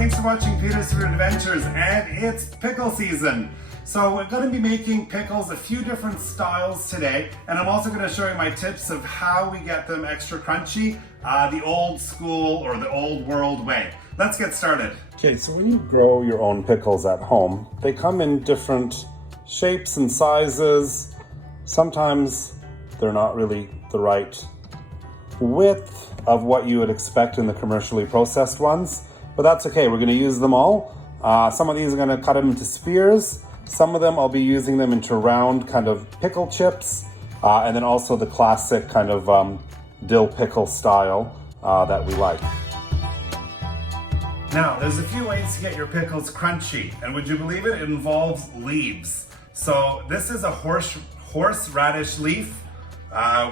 thanks for watching Peter's Food Adventures, and it's pickle season. So we're going to be making pickles a few different styles today, and I'm also going to show you my tips of how we get them extra crunchy, the old school or the old world way. Let's get started. Okay, so when you grow your own pickles at home, they come in different shapes and sizes. Sometimes they're not really the right width of what you would expect in the commercially processed ones, but that's okay. We're going to use them all. Some of these are going to cut them into spears. Some of them I'll be using them into round kind of pickle chips, and then also the classic kind of dill pickle style that we like. Now, there's a few ways to get your pickles crunchy, and would you believe it? It involves leaves. So this is a horseradish leaf.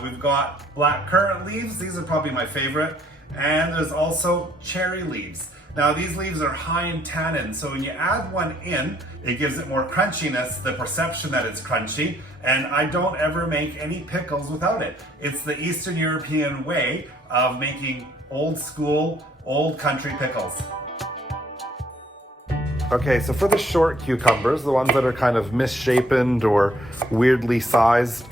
We've got black currant leaves. These are probably my favorite. And there's also cherry leaves. Now these leaves are high in tannin, so when you add one in, it gives it more crunchiness, the perception that it's crunchy, and I don't ever make any pickles without it. It's the Eastern European way of making old school, old country pickles. Okay, so for the short cucumbers, the ones that are kind of misshapen or weirdly sized,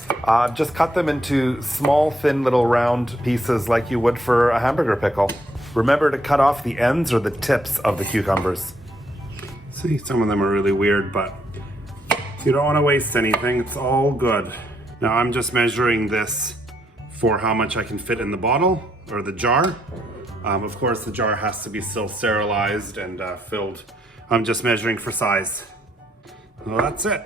just cut them into small, thin little round pieces like you would for a hamburger pickle. Remember to cut off the ends or the tips of the cucumbers. See, some of them are really weird, but you don't want to waste anything. It's all good. Now I'm just measuring this for how much I can fit in the bottle or the jar. Of course, the jar has to be still sterilized and filled. I'm just measuring for size. Well, that's it.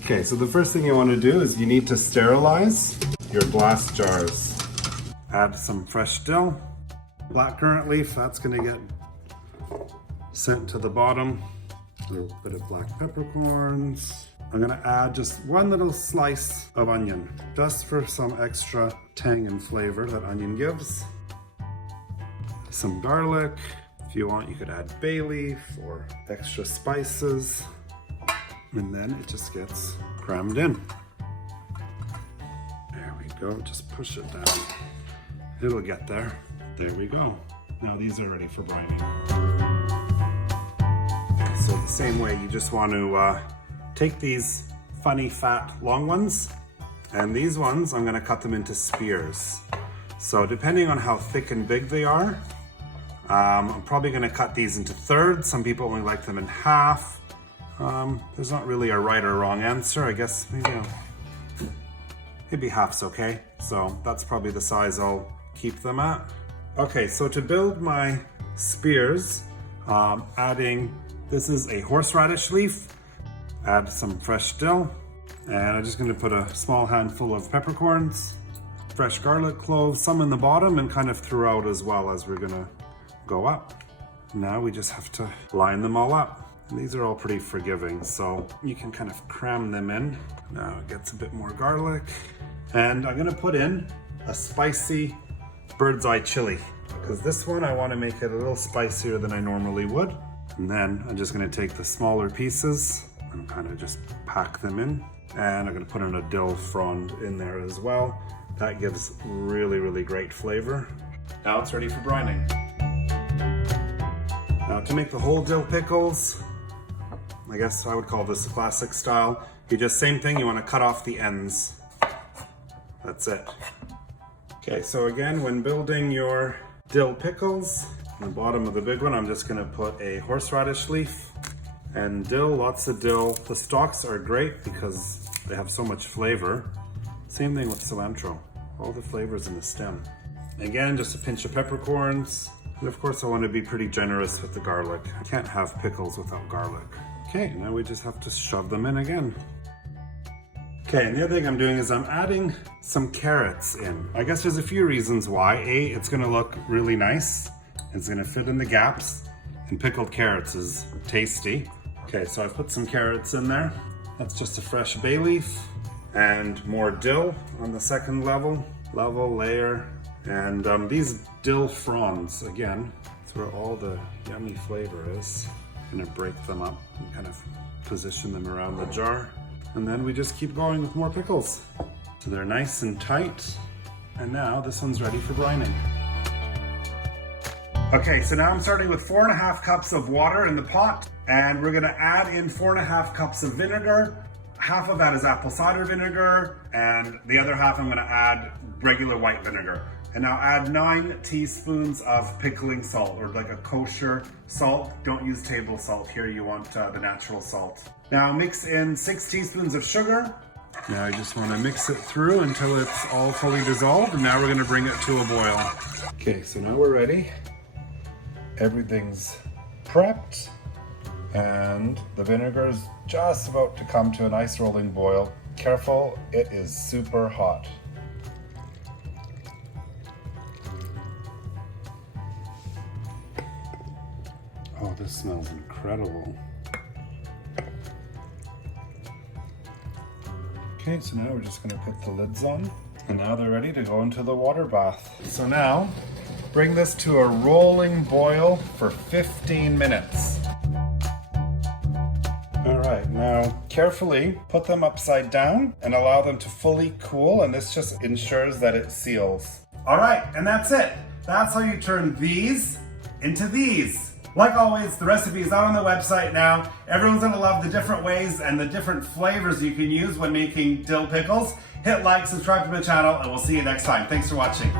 Okay, so the first thing you want to do is you need to sterilize your glass jars. Add some fresh dill. Black currant leaf, that's gonna get sent to the bottom. A little bit of black peppercorns. I'm gonna add just one little slice of onion, just for some extra tang and flavor that onion gives. Some garlic. If you want, you could add bay leaf or extra spices. And then it just gets crammed in. There we go, just push it down. It'll get there. There we go. Now these are ready for brining. So the same way, you just want to take these funny fat long ones, and these ones I'm going to cut them into spears. So depending on how thick and big they are, I'm probably going to cut these into thirds. Some people only like them in half. There's not really a right or wrong answer. I guess maybe half's okay. So that's probably the size I'll keep them at. Okay, so to build my spears, this is a horseradish leaf. Add some fresh dill, and I'm just going to put a small handful of peppercorns, fresh garlic cloves, some in the bottom and kind of throughout as well as we're going to go up. Now we just have to line them all up. And these are all pretty forgiving, so you can kind of cram them in. Now it gets a bit more garlic, and I'm going to put in a spicy bird's eye chili, because this one I want to make it a little spicier than I normally would. And then I'm just going to take the smaller pieces and kind of just pack them in, and I'm going to put in a dill frond in there as well. That gives really, really great flavor. Now it's ready for brining. Now to make the whole dill pickles, I guess I would call this classic style. You just same thing, you want to cut off the ends. That's it. Okay, so again, when building your dill pickles, on the bottom of the big one, I'm just gonna put a horseradish leaf and dill, lots of dill. The stalks are great because they have so much flavor. Same thing with cilantro, all the flavors in the stem. Again, just a pinch of peppercorns. And of course, I want to be pretty generous with the garlic. I can't have pickles without garlic. Okay, now we just have to shove them in again. Okay, and the other thing I'm doing is I'm adding some carrots in. I guess there's a few reasons why. A, it's gonna look really nice. It's gonna fit in the gaps, and pickled carrots is tasty. Okay, so I've put some carrots in there. That's just a fresh bay leaf and more dill on the second layer. And these dill fronds, again, that's where all the yummy flavor is. I'm gonna break them up and kind of position them around the jar. And then we just keep going with more pickles. So they're nice and tight. And now this one's ready for brining. Okay, so now I'm starting with 4.5 cups of water in the pot, and we're gonna add in 4.5 cups of vinegar. Half of that is apple cider vinegar, and the other half I'm gonna add regular white vinegar. And now add 9 teaspoons of pickling salt, or like a kosher salt. Don't use table salt here, you want the natural salt. Now mix in 6 teaspoons of sugar. Now I just wanna mix it through until it's all fully dissolved, and now we're gonna bring it to a boil. Okay, so now we're ready. Everything's prepped, and the vinegar is just about to come to a nice rolling boil. Careful, it is super hot. Oh, this smells incredible. Okay, so now we're just gonna put the lids on, and now they're ready to go into the water bath. So now, bring this to a rolling boil for 15 minutes. All right, now carefully put them upside down and allow them to fully cool, and this just ensures that it seals. All right, and that's it. That's how you turn these into these. Like always, the recipe is out on the website now. Everyone's gonna love the different ways and the different flavors you can use when making dill pickles. Hit like, subscribe to the channel, and we'll see you next time. Thanks for watching.